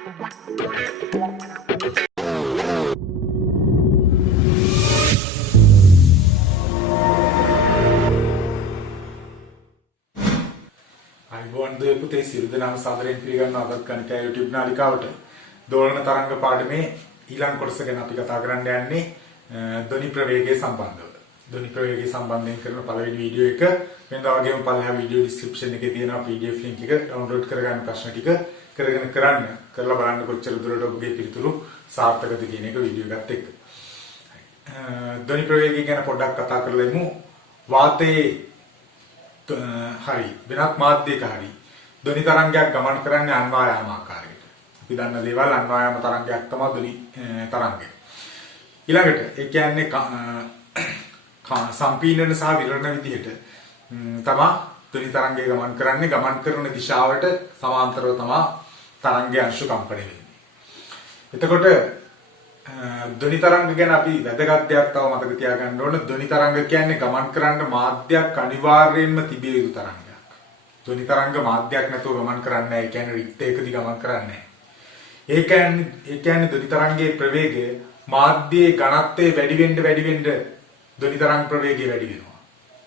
අයිබෝන්දේ පුතේ සියලු දෙනාම සාදරයෙන් පිළිගන්නවා අදත් කණිකා YouTube නාලිකාවට දෝලන තරංග පාඩමේ ඊළඟ කොටස ගැන අපි කතා කරන්න යන්නේ ධ්වනි ප්‍රවේගය සම්බන්ධව. ධ්වනි ප්‍රවේගය සම්බන්ධයෙන් කරන පළවෙනි වීඩියෝ එක වෙනදා වගේම පළවෙනි වීඩියෝ description එකේ තියෙනවා PDF link එක download කරගන්න ප්‍රශ්න ටික කරලා බලන්න කොච්චර දුරට ඔබගේ පිළිතුරු සාර්ථකද කියන එක වීඩියෝ එකත් එක්ක. ධ්වනි ප්‍රවේගය ගැන පොඩ්ඩක් කතා කරලා ඉමු. වාතයේ හරි වෙනත් මාධ්‍යයක හරි ධ්වනි තරංගයක් ගමන් කරන්නේ අන්වායාම ආකාරයට. අපි දන්න දේවල් අන්වායාම තරංගයක් තමයි ධ්වනි තරංගය. ඊළඟට ඒ කියන්නේ සම්පීඩන සහ විරණ විදිහට තමයි ධ්වනි තරංගය ගමන් කරන දිශාවට සමාන්තරව තමයි තරංගයේ අංශු කම්පණය වෙන්නේ. එතකොට ධ්වනි තරංග ගැන අපි වැදගත් දෙයක් තව මතක තියාගන්න ඕන. ධ්වනි තරංග කියන්නේ ගමන් කරන්න මාධ්‍යයක් අනිවාර්යයෙන්ම තිබිය යුතු තරංගයක්. ධ්වනි තරංග මාධ්‍යයක් නැතුව ගමන් කරන්නේ නැහැ. ඒ කියන්නේ රික්තයකදී ගමන් කරන්නේ නැහැ. ඒ කියන්නේ ධ්වනි තරංගයේ ප්‍රවේගය මාධ්‍යයේ ඝනත්වයේ වැඩි වෙන්න ධ්වනි තරංග ප්‍රවේගය වැඩි වෙනවා.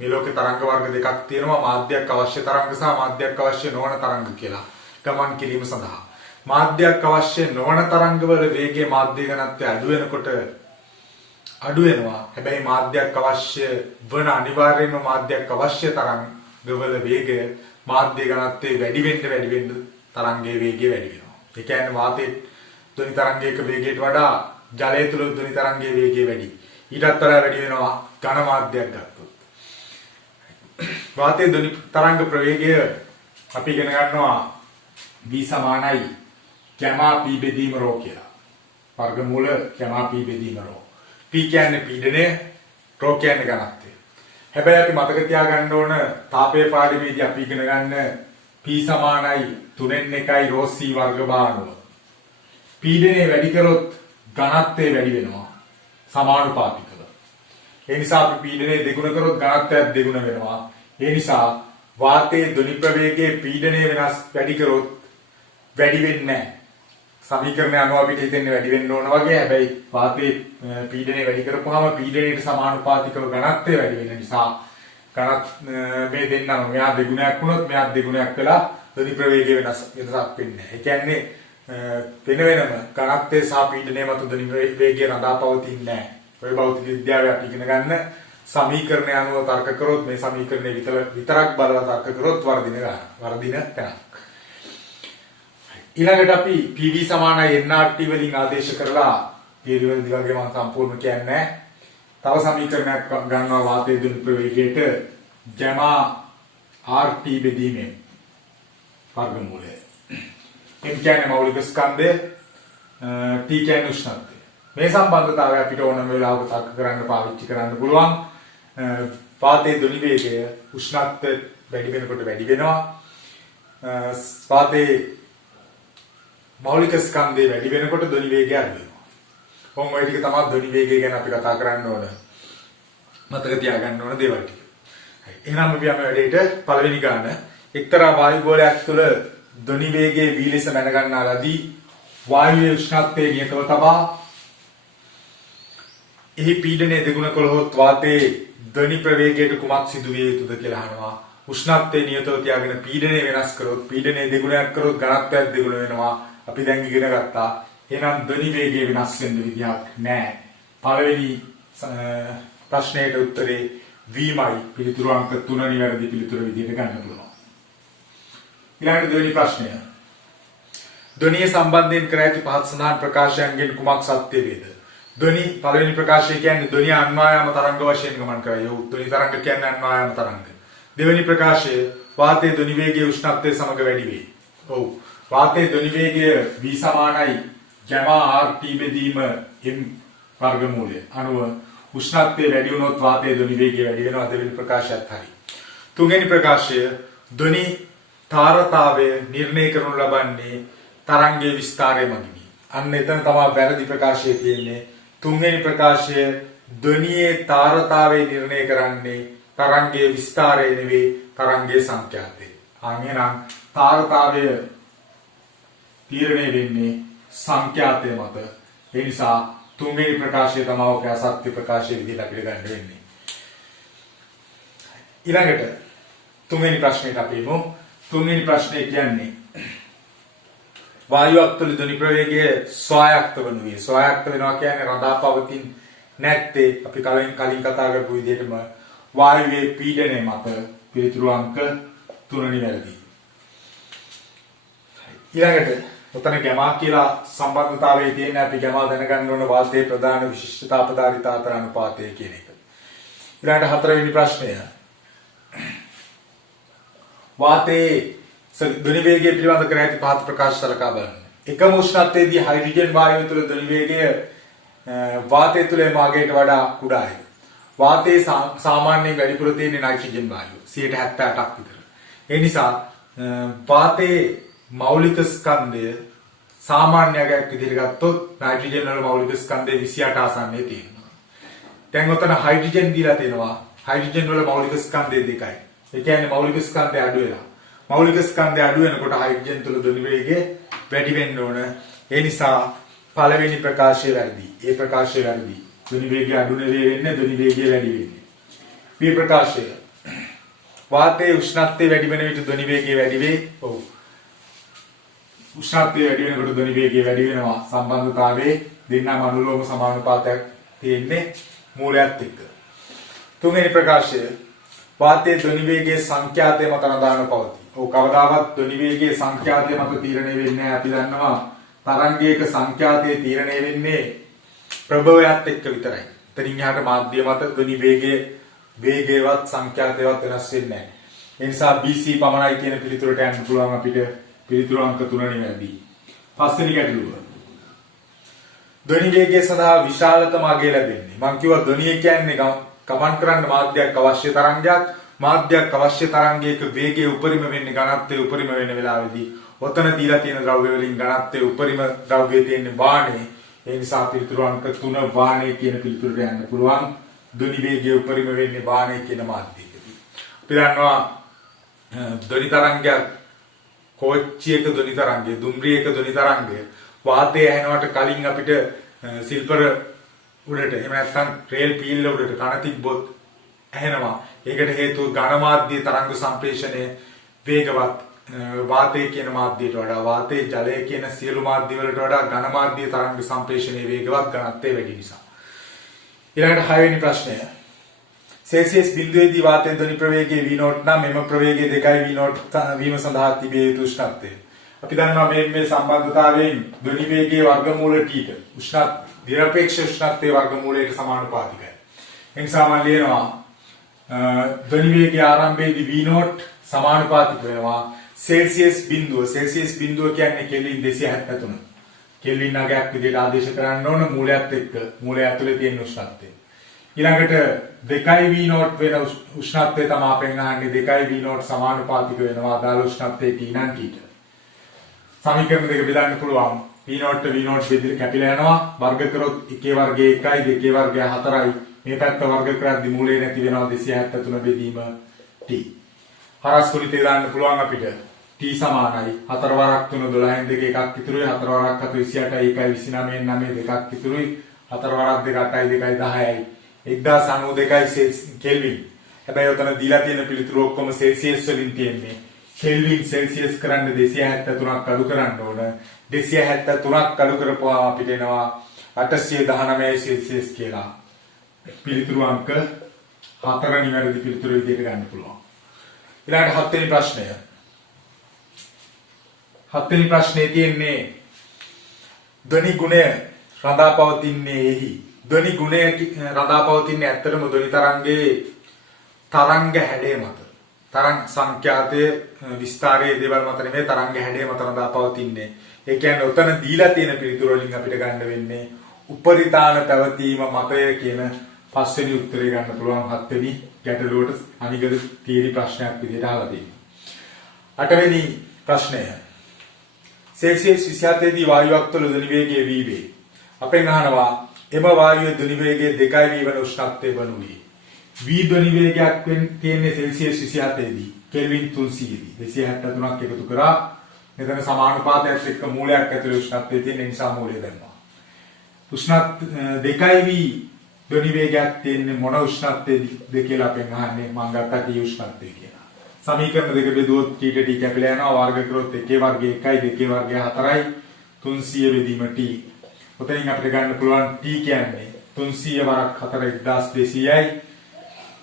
මේ ලෝකේ තරංග වර්ග දෙකක් තියෙනවා. මාධ්‍යයක් අවශ්‍ය තරංග සහ මාධ්‍යයක් අවශ්‍ය නොවන තරංග කියලා. ගමන් කිරීම සඳහා මාධ්‍යයක් අවශ්‍ය නොවන තරංගවල වේගයේ මාධ්‍ය ඝනත්වය අඩු වෙනවා. හැබැයි මාධ්‍යයක් අවශ්‍ය වන අනිවාර්යයෙන්ම මාධ්‍යයක් අවශ්‍ය තරංගවල වේගය මාධ්‍ය ඝනත්වයේ වැඩි වෙන්න තරංගයේ වේගය වැඩි වෙනවා. ඒ කියන්නේ වාතයේ ධ්වනි තරංගයක වේගයට වඩා ජලය තුල ධ්වනි තරංගයේ වේගය වැඩි. ඊටත් වඩා වැඩි වෙනවා ඝන මාධ්‍යයක් ගත්තොත්. වාතයේ ධ්වනි තරංග ප්‍රවේගය අපි ඉගෙන ගන්නවා v සමානයි ගැමා p බෙදීම ρ කියලා. වර්ගමූල ගැමා p බෙදීම ρ. p කියන්නේ පීඩනය, ρ කියන්නේ ඝනත්වය. හැබැයි අපි මතක තියාගන්න ඕන තාපයේ පාඩමේදී අපි ඉගෙන ගන්න p සමානයි 3n 1යි ρ c වර්ග බානුව. පීඩනය වැඩි කරොත් ඝනත්වය වැඩි වෙනවා සමානුපාතිකව. ඒ නිසා අපි පීඩනය දෙගුණ කරොත් ඝනත්වයත් දෙගුණ වෙනවා. ඒ නිසා වාතයේ ධ්වනි ප්‍රවේගයේ පීඩනය වැඩි කරොත් වැඩි වෙන්නේ නැහැ. සමීකරණය අනුව අපිට හිතෙන්නේ වැඩි වෙන්න ඕන වගේ. හැබැයි වාතයේ පීඩනය වැඩි කරපුවාම පීඩනයට සමානුපාතිකව ඝනත්වය වැඩි වෙන නිසා මේ දෙන්නම මෙයා දෙගුණයක් වුණොත් මෙයා දෙගුණයක් වෙලා ධ්වනි ප්‍රවේගය වෙනසක් වෙන්නේ නැහැ. ඒ කියන්නේ වෙනම ඝනත්වය සහ පීඩනය මත ධ්වනි වේගය රඳා පවතින්නේ නැහැ. ඔය භෞතික විද්‍යාවේ අපි ඉගෙන ගන්න සමීකරණය අනුව තර්ක කරොත් මේ සමීකරණය විතරක් බලලා තර්ක කරොත් වර්ධින තැනක්. ඊළඟට අපි PV සමානයි nRT වලින් ආදේශ කරලා පිළිවෙලදී වගේ මම සම්පූර්ණ කියන්නේ තව සමීකරණයක් ගන්නවා වාතයේ ධ්වනි ප්‍රවේගයට ගැමා RT බෙදීමෙන් වර්ගමූලය. M කියන්නේ මෞලික ස්කන්ධය, T කියන්නේ උෂ්ණත්වය. මේ සම්බන්ධතාවය අපිට ඕනම වෙලාවක තර්ක කරන්න පාවිච්චි කරන්න පුළුවන්. වාතයේ ධ්වනි වේගය උෂ්ණත්වය වැඩි වෙනකොට වැඩි වෙනවා. වාතයේ මෞලික ස්කන්ධය වැඩි වෙනකොට ධ්වනි වේගය අඩු වෙනවා. කොහොම ඔය ටික තමයි ධ්වනි වේගය ගැන අපි කතා කරන්න ඕන. මතක තියාගන්න ඕන දේවල් ටික. හරි. එහෙනම් අපි යමු වැඩේට. පළවෙනි ගාන එක්තරා වායු ගෝලයක් තුළ ධ්වනි වේගයේ v ලෙස මැන ගන්නාලාදී වායුවේ උෂ්ණත්වය නියතව තබා එහි පීඩනය දෙගුණ කළහොත් වාතයේ ධ්වනි ප්‍රවේගයට කුමක් සිදු විය යුතුද කියලා අහනවා. උෂ්ණත්වය නියතව තියාගෙන පීඩනය වෙනස් කරොත් පීඩනය දෙගුණයක් කරොත් ඝනත්වයක් දෙගුණ වෙනවා. අපි දැන් ඉගෙන ගත්තා. එහෙනම් ධ්වනි වේගය වෙනස් වෙන්න විදියක් නැහැ. පළවෙනි ප්‍රශ්නයට උත්තරේ v-මයි. පිළිතුරු අංක 3 නිවැරදි පිළිතුර විදිහට ගන්න පුළුවන්. ඊළඟට දෙවෙනි ප්‍රශ්නය. ධ්වනිය සම්බන්ධයෙන් කර ඇති පහත් සඳහන් ප්‍රකාශයන්ගෙන් කුමක් සත්‍ය වේද? ධ්වනි පළවෙනි ප්‍රකාශය කියන්නේ ධ්වනිය අන්වායාම තරංග වශයෙන් ගමන් කරයි. ධ්වනි තරංග කියන්නේ අන්වායාම තරංග. දෙවෙනි ප්‍රකාශය වාතයේ ධ්වනි වේගයේ උෂ්ණත්වය සමග වැඩි වේ. ඔව්. වාතයේ ධ්වනි වේගය v සමානයි ගැමා RT බෙදීම m වර්ගමූලය. අනුව උෂ්ණත්වය වැඩි වුණොත් වාතයේ ධ්වනි වේගය වැඩි වෙනවා. දෙවෙනි ප්‍රකාශයත් හරි. තුන්වෙනි ප්‍රකාශය ධ්වනි තාරතාවය නිර්ණය කරනු ලබන්නේ තරංගයේ විස්තරය මගිනි. අන්න එතන තමයි වැරදි ප්‍රකාශය තියෙන්නේ. තුන්වෙනි ප්‍රකාශය ධ්වනියේ තාරතාවය නිර්ණය කරන්නේ තරංගයේ විස්තරය නෙවෙයි තරංගයේ සංඛ්‍යාතය. එහෙනම් තාරතාවය තීරණය වෙන්නේ සංඛ්‍යාතය මත. ඒ නිසා තුන්වෙනි ප්‍රකාශය තමයි ඔක සත්‍ය ප්‍රකාශය විදිහට අපිට ගන්න වෙන්නේ. ඊළඟට තුන්වෙනි ප්‍රශ්නෙට අපි එමු. තුන්වෙනි ප්‍රශ්නේ කියන්නේ වායුවක් තුළ ධ්වනි ප්‍රවේගය ස්වායක්ත වනුයේ. ස්වායක්ත වෙනවා කියන්නේ රඳාපවතින් නැත්තේ අපි කලින් කතා කරපු විදිහටම වායුවේ පීඩනය මත. පිළිතුරු අංක 3 නිවැරදි. ඊළඟට ඔතන ගැමා කියලා සම්බන්ධතාවයේ තියෙන අපි ගැමා දැනගන්න ඕන වාතයේ ප්‍රධාන විශිෂ්ටතා අපදාරිතා අතර අනුපාතය කියන එක. ඊළඟට හතරවෙනි ප්‍රශ්නය. වාතයේ ධ්වනි වේගය පිළිබඳ කර ඇති පහත් ප්‍රකාශ සලකා බලන්න. එකම උෂ්ණත්වයේදී හයිඩ්‍රජන් වායුව තුළ ධ්වනි වේගය වාතය තුළ මාගයට වඩා කුඩායි. වාතයේ සාමාන්‍යයෙන් වැඩිපුර තියෙන නයිට්‍රජන් වායුව 78ක් විතර. ඒ නිසා වාතයේ මෞලික ස්කන්ධය සාමාන්‍යයක් විදිහට ගත්තොත් නයිට්‍රජන් වල මෞලික ස්කන්ධය 28 ආසන්නයේ තියෙනවා. දැන් ඔතන හයිඩ්‍රජන් දීලා තියෙනවා. හයිඩ්‍රජන් වල මෞලික ස්කන්ධය දෙකයි. ඒ කියන්නේ මෞලික ස්කන්ධය අඩු වෙනවා. මෞලික ස්කන්ධය අඩු වෙනකොට හයිඩ්‍රජන් තුල ධ්වනි වේගය වැඩි වෙන්න ඕන. ඒ නිසා පළවෙනි ප්‍රකාශය වැරදි. ඒ ප්‍රකාශය වැරදි. ධ්වනි වේගය අඩු වෙන්නේ ධ්වනි වේගය වැඩි වෙන්නේ. මේ ප්‍රකාශය වාතයේ උෂ්ණත්වය වැඩි වෙන විට ධ්වනි වේගය වැඩි වේ. ඔව්. උෂ්ණත්වය වැඩි වෙනකොට ධ්වනි වේගය වැඩි වෙනවා. සම්බන්ධතාවයේ දෙන්නම අනුලෝම සමානුපාතයක් තියෙන්නේ මූලයත් එක්ක. තුන්වෙනි ප්‍රකාශය වාතයේ ධ්වනි වේගයේ සංඛ්‍යාතය මත නදාන පවතී. ඔව් කවදාවත් ධ්වනි වේගයේ සංඛ්‍යාතය මත තීරණය වෙන්නේ නැහැ. අපි දන්නවා තරංගයක සංඛ්‍යාතය තීරණය වෙන්නේ ප්‍රභවයත් එක්ක විතරයි. එතනින් එහාට මාධ්‍ය මත ධ්වනි වේගයවත් සංඛ්‍යාතයවත් වෙනස් වෙන්නේ නැහැ. ඒ නිසා BC පමණයි කියන පිළිතුරට යන්න පුළුවන් අපිට. පිළිතුරු අංක 3 නිවැරදි. පස්වෙනි ගැටලුව. ධ්වනි වේගය සඳහා විශාලතම අගය ලැබෙන්නේ. මම කිව්වා ධ්වනිය කියන්නේ ගමන් කරන්න මාධ්‍යයක් අවශ්‍ය තරංගයක්. මාධ්‍යයක් අවශ්‍ය තරංගයක වේගය උපරිම වෙන්නේ ඝනත්වයේ උපරිම වෙන වෙලාවෙදී. ඔතන දීලා තියෙන ද්‍රව්‍ය වලින් ඝනත්වයේ උපරිම ද්‍රව්‍ය තියෙන්නේ වාණේ. ඒ නිසා පිළිතුරු අංක 3 වාණේ කියන පිළිතුරට යන්න පුළුවන්. ධ්වනි වේගය උපරිම වෙන්නේ වාණේ කියන මාධ්‍යයකදී. අපි දන්නවා ධ්වනි තරංගයක් කෝච්චියක ධ්වනි තරංගය, දුම්රියක ධ්වනි තරංගය වාතය ඇහෙනවට කලින් අපිට සිල්පර උඩට එහෙම නැත්නම් රේල් පීල්ල උඩට කන තිබ්බොත් ඇහෙනවා. ඒකට හේතුව ඝන මාධ්‍ය තරංග සම්ප්‍රේෂණය වේගවත් වාතය කියන මාධ්‍යයට වඩා වාතයේ ජලය කියන සියලු මාධ්‍ය වලට වඩා ඝන මාධ්‍ය තරංග සම්ප්‍රේෂණයේ වේගවත් ඝනත්වය වැඩි නිසා. ඊළඟට 6 වෙනි ප්‍රශ්නය. සෙල්සියස් බිඳුවේදී වාතයේ ධ්වනි ප්‍රවේගය v0 නම් මෙම ප්‍රවේගය 2 v0 වීම සඳහා තිබිය යුතු උෂ්ණත්වය. අපි දන්නවා මේ සම්බන්ධතාවයෙන් ධ්වනි වේගයේ වර්ගමූල t උෂ්ණත් නිරපේක්ෂ උෂ්ණත්වයේ වර්ගමූලයට සමානුපාතිකයි. ඒ නිසා මම ලියනවා ධ්වනි වේගයේ ආරම්භයේදී v0 සමානුපාතික වෙනවා සෙල්සියස් බිඳුව. සෙල්සියස් බිඳුව කියන්නේ කෙල්වින් 273. කෙල්වින් නගයක් විදිහට ආදේශ කරන්න ඕන මූලයත් එක්ක මූලය ඇතුලේ තියෙන උෂ්ණත්වය. ඊළඟට 2v0 වෙන උෂ්ණත්වය තමයි අපෙන් අහන්නේ 2v0 සමානුපාතික වෙනවා අදාළ උෂ්ණත්වයේ t නම් t. සමීකරණ දෙක බෙදන්න පුළුවන්. v0 ට v0 බෙදලා කැපිලා යනවා. වර්ග කරොත් 1 වර්ගය 1යි 2 වර්ගය 4යි. මේ පැත්ත වර්ග කරද්දී මූලය නැති වෙනවා 273 බෙදීම t. හරස් කුලිතේ දාන්න පුළුවන් අපිට. t සමානයි 4 වරක් 3 12න් 2 එකක් ඉතුරුයි 4 වරක් 4 28යි 1යි 29න් 9 දෙකක් ඉතුරුයි 4 වරක් 2 8යි 2යි 10යි 1092යි කෙල්වින්. හැබැයි ඔතන දීලා තියෙන පිළිතුරු ඔක්කොම සෙල්සියස් වලින් තියෙන්නේ. කෙල්වින් සෙල්සියස් කරන්න 273ක් අඩු කරන්න ඕන. 273ක් අඩු කරපුවාම අපිට එනවා 819 සෙල්සියස් කියලා. පිළිතුරු අංක 4 නිවැරදි පිළිතුරු විදිහට ගන්න පුළුවන්. ඊළඟට 7 වෙනි ප්‍රශ්නය. 7 වෙනි ප්‍රශ්නේ තියෙන්නේ ධ්වනි ගුණය රඳාපවතින්නේ එහි. ධ්වනි ගුණය රඳාපවතින්නේ ඇත්තටම ධ්වනි තරංගයේ තරංග හැඩය මත. තරංග සංඛ්‍යාතයේ විස්තරයේ දේවල් මත නෙමෙයි තරංග හැඩය මත රඳාපවතින්නේ. ඒ කියන්නේ උතන දීලා තියෙන පිළිතුරු වලින් අපිට ගන්න වෙන්නේ උපරිතාන පැවතීම මතය කියන පස්වෙනි උත්තරේ ගන්න පුළුවන් 7 වෙනි ගැටලුවට අනිගද තීරි ප්‍රශ්නයක් විදිහට අහලා තියෙනවා. 8 වෙනි ප්‍රශ්නය. සෙල්සියස් 27 දී වායුවක් තුළ ධ්වනි වේගය v වේ. අපෙන් අහනවා එම වායුවේ ධ්වනි වේගය 2v වන උෂ්ණත්වයේ වනුයේ. v ධ්වනි වේගයක් තියෙන්නේ සෙල්සියස් 27 දී කෙල්වින් 300 දී 273ක් එකතු කරා මෙතන සමානුපාතයත් එක්ක මූලයක් ඇතුලේ උෂ්ණත්වයේ තියෙන නිසා මූලය දැම්මා. උෂ්ණත් 2V ධ්වනි වේගයක් තියෙන්නේ මොන උෂ්ණත්වයේද කියලා අපෙන් අහන්නේ. මම ගත්තා T උෂ්ණත්වය කියලා. සමීකරණ දෙක බෙදුවොත් T ට T කැපිලා යනවා. වර්ග කරොත් 1 වර්ගය 1යි 2 වර්ගය 4යි 300 බෙදීම T. ඔතනින් අපිට ගන්න පුළුවන් T කියන්නේ 300 වරක් 4 1200යි.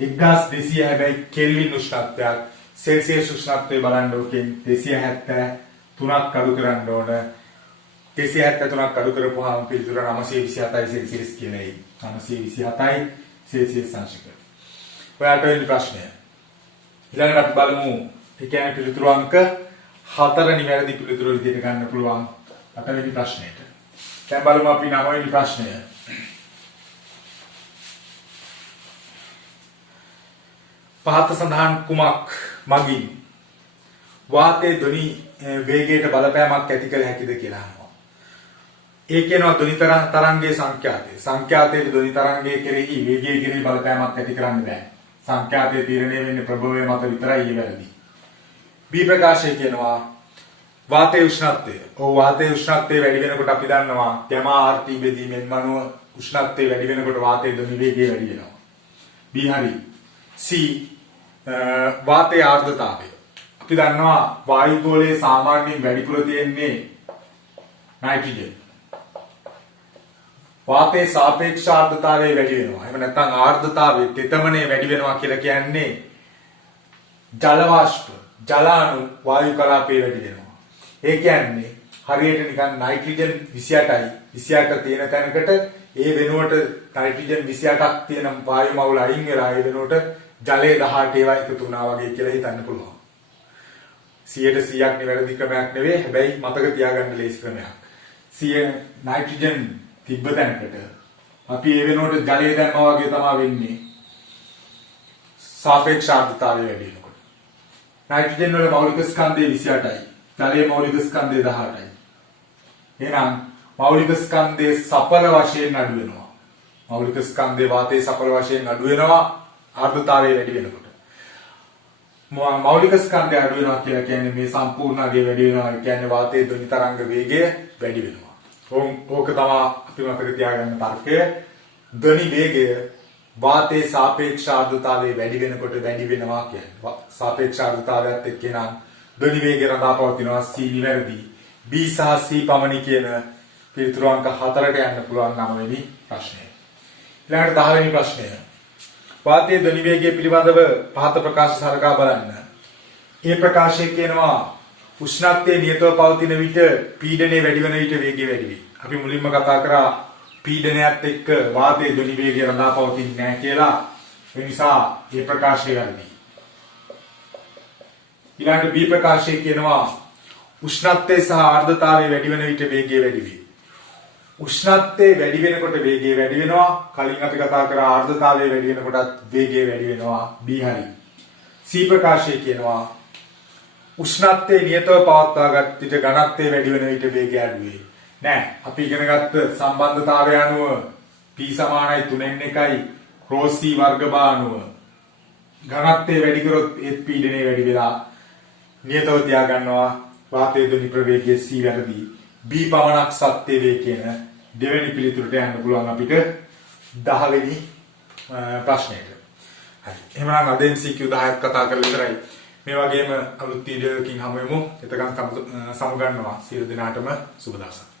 1200 හැබැයි කෙල්වින් උෂ්ණත්වයක්. සෙල්සියස් උෂ්ණත්වය බලන්න ඕකෙන් 273ක් අඩු කරන්න ඕන. 273ක් අඩු කරපුවාම පිළිතුර 927යි සෙල්සියස් කියලා එයි. 927යි සෙල්සියස් අංශක. ඔයාලට වෙන ප්‍රශ්නය. ඊළඟට අපි බලමු. ඒ කියන්නේ පිළිතුරු අංක 4 නිවැරදි පිළිතුරු විදිහට ගන්න පුළුවන් 8 වෙනි ප්‍රශ්නයට. දැන් බලමු අපි 9 වෙනි ප්‍රශ්නය. පහත සඳහන් කුමක් මගින් වාතයේ ධ්වනි වේගයට බලපෑමක් ඇති කළ හැකිද කියලා අහනවා. ඒ කියනවා ධ්වනි තරංගයේ සංඛ්‍යාතය. සංඛ්‍යාතයේ ධ්වනි තරංගයේ කෙරෙහි වේගය කෙරෙහි බලපෑමක් ඇති කරන්න බෑ. සංඛ්‍යාතයේ තීරණය වෙන්නේ ප්‍රභවය මත විතරයි වැරදි. B ප්‍රකාශය කියනවා වාතයේ උෂ්ණත්වය. ඔව් වාතයේ උෂ්ණත්වය වැඩි වෙනකොට අපි දන්නවා ගැමා RT බෙදීමෙන් මනුව උෂ්ණත්වය වැඩි වෙනකොට වාතයේ ධ්වනි වේගය වැඩි වෙනවා. B හරි. C වාතයේ ආර්ද්‍රතාවය. අපි දන්නවා වායු ගෝලයේ සාමාන්‍යයෙන් වැඩිපුර තියෙන්නේ නයිට්‍රජන්. වාතයේ සාපේක්ෂ ආර්ද්‍රතාවය වැඩි වෙනවා. එහෙම නැත්නම් ආර්ද්‍රතාවයේ තෙතමනය වැඩි වෙනවා කියලා කියන්නේ ජල වාෂ්ප, ජල අණු වායු කලාපයේ වැඩි වෙනවා. ඒ කියන්නේ හරියට නිකන් නයිට්‍රජන් 28යි 28 තියෙන තැනකට ඒ වෙනුවට නයිට්‍රජන් 28ක් තියෙන වායු මවුල අයින් වෙලා ඒ වෙනුවට ජලයේ 18 ඒවා එකතු වුණා වගේ කියලා හිතන්න පුළුවන්. 100%ක් නිවැරදි ක්‍රමයක් නෙවෙයි. හැබැයි මතක තියාගන්න ලේසි ක්‍රමයක්. 100 නයිට්‍රජන් තිබ්බ තැනකට අපි ඒ වෙනුවට ජලය දැම්මා වගේ තමයි වෙන්නේ. සාපේක්ෂ ආර්ද්‍රතාවය වැඩි වෙනකොට. නයිට්‍රජන් වල මෞලික ස්කන්ධය 28යි. ජලයේ මෞලික ස්කන්ධය 18යි. එහෙනම් මෞලික ස්කන්ධයේ සඵල වශයෙන් අඩු වෙනවා. මෞලික ස්කන්ධයේ වාතයේ සඵල වශයෙන් අඩු වෙනවා ආර්ද්‍රතාවය වැඩි වෙනකොට. මෞලික ස්කන්ධය අඩු වෙනවා කියලා කියන්නේ මේ සම්පූර්ණගේ වැඩි වෙනවා. ඒ කියන්නේ වාතයේ ධ්වනි තරංග වේගය වැඩි වෙනවා. ඕක තමයි අපි මතක තියාගන්න තර්කය. ධ්වනි වේගය වාතයේ සාපේක්ෂ ආර්ද්‍රතාවයේ වැඩි වෙනකොට වැඩි වෙනවා කියන්නේ. සාපේක්ෂ ආර්ද්‍රතාවයත් එක්ක නම් ධ්වනි වේගය රඳා පවතිනවා. C නිවැරදි. B සහ C පමණි කියන පිළිතුරු අංක 4ට යන්න පුළුවන් 9 වෙනි ප්‍රශ්නය. ඊළඟට 10 වෙනි ප්‍රශ්නය. වාතයේ ධ්වනි වේගය පිළිබඳව පහත ප්‍රකාශ සලකා බලන්න. මේ ප්‍රකාශය කියනවා උෂ්ණත්වයේ නියතව පවතින විට පීඩනය වැඩි වෙන විට වේගය වැඩි වෙයි. අපි මුලින්ම කතා කරා පීඩනයත් එක්ක වාතයේ ධ්වනි වේගය රඳා පවතින්නේ නැහැ කියලා. ඒ නිසා මේ ප්‍රකාශය වැරදි. ඊළඟට B ප්‍රකාශය කියනවා උෂ්ණත්වයේ සහ ආර්ද්‍රතාවයේ වැඩි වෙන විට වේගය වැඩි වෙයි. උෂ්ණත්වයේ වැඩි වෙනකොට වේගය වැඩි වෙනවා. කලින් අපි කතා කරා ආර්ද්‍රතාවයේ වැඩි වෙනකොටත් වේගය වැඩි වෙනවා. B හරි. C ප්‍රකාශය කියනවා උෂ්ණත්වයේ නියතව පවත්වාගත් විට ඝනත්වයේ වැඩි වෙන විට වේගය අඩු වෙයි. නෑ අපි ඉගෙන ගත්ත සම්බන්ධතාවය අනුව P සමානයි 3n1යි ρ C වර්ග බානුව ඝනත්වයේ වැඩි කරොත් ඒ පීඩනය වැඩි වෙලා නියතව තියා ගන්නවා වාතයේ ධ්වනි ප්‍රවේගය C වැරදි. B පමණක් සත්‍ය වේ කියන දෙවෙනි පිළිතුරට යන්න පුළුවන් අපිට 10 වෙනි ප්‍රශ්නයට. හරි. එහෙනම් අද MCQ 10ක් කතා කරලා ඉවරයි. මේ වගේම අලුත් වීඩියෝ එකකින් හමු වෙමු. එතකන් සමුගන්නවා. සියලු දෙනාටම සුබ දවසක්.